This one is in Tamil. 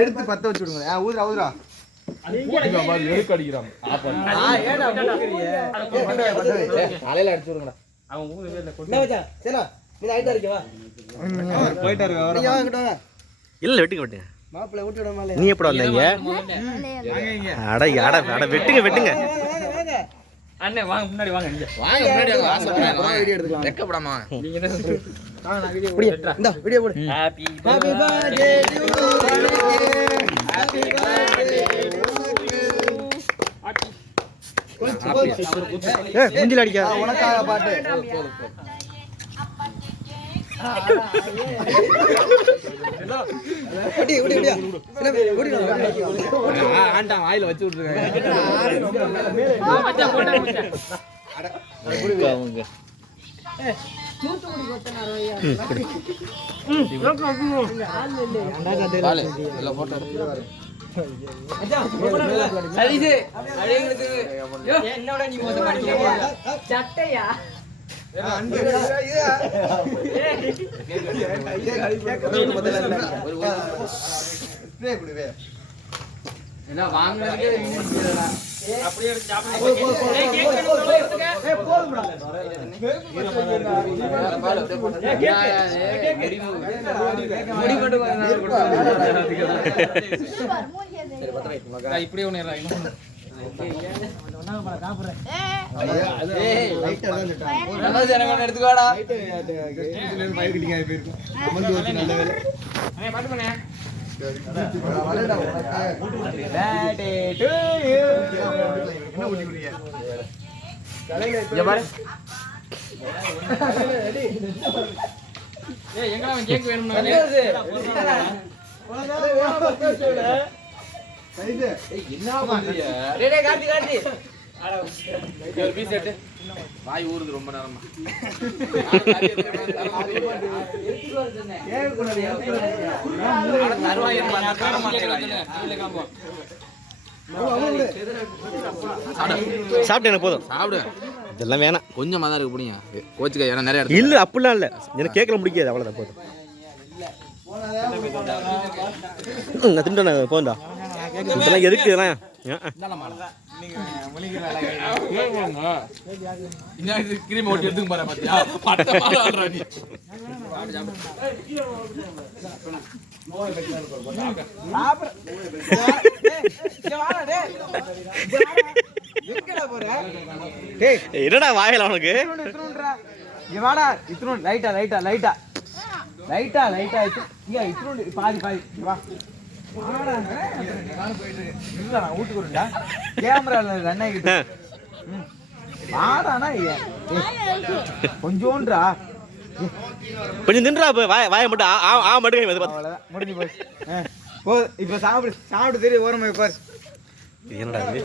எடுத்து பத்த வச்சு விடுங்க. ஊதுரா ஊதுரா அலையில அடிச்சு விடுங்கடா. இல்ல வெட்டுங்க வெட்டுங்க. நீ எப்பட வந்தீங்க? அட அட அட வெட்டுங்க வெட்டுங்க. அண்ணே வாங்க முன்னாடி வாங்க. வாங்க முன்னாடி வாங்க. வீடியோ எடுத்துக்கலாம். வெக்கப்படாமா நீங்க என்ன வாங்க நான் வீடியோ போடு. இந்த வீடியோ போடு. Happy birthday to you. Happy birthday மூஞ்சில அடிக்க. உனக்காக பாட்டு. ஓடி ஓடி ஓடியா. ஓடி ஆண்டா வாயில வச்சு விட்டுருங்க. மச்சான் போடா மச்சான். அட அவங்க தூத்துக்குடி கொத்தனார் ஐயா. பால் எல்லாம் போட்டோ எடுத்து வர. சதீஷ் அழகுக்கு என்னோட நீ மொத பண்ணிக்க. சட்டையா எல்லாம் வாங்குறதுக்கே அப்படியே இப்படியே ஒண்ணு எடுத்துக்கோடா. எங்க கேக் வேணும் வாய் ஊறுது ரொம்ப நேரமா. சாப்பிட்டேன் போதும். சாப்பிடு. இதெல்லாம் வேணாம். கொஞ்சமா தான் இருக்கு. புடிங்க கோச்சுக்க. ஏன்னா நிறைய இல்ல அப்படிலாம் இல்ல. எனக்கு கேட்கல முடிக்காது. அவ்வளவுதான் போதும். நான் திண்டேன் போந்தா. இதெல்லாம் எதுக்கு இதெல்லாம்? கிரீம் ஓட்டி எடுத்துங்க பாரு. பாத்தியா பட்ட மாலை ஆடுறா நீ. என்னடா வாயில அவனுக்கு? வாடா இத்தனோண்டு லைட்டா லைட்டா லைட்டா லைட்டா லைட்டா இத்தனோண்டு பாதி பாதி வா. நான் வீட்டுக்குறா கேமரா ரன் ஆகிட்டு வாடானா கொஞ்சோன்றா கொஞ்சம் நின்றா. வாய மட்டும் ஆ மட்டும் அவ்வளோதான் முடிஞ்சு போச்சு. போ இப்போ சாப்பிடு சாப்பிட்டு தெரியும் ஓரமாக பாரு. என்னடா இது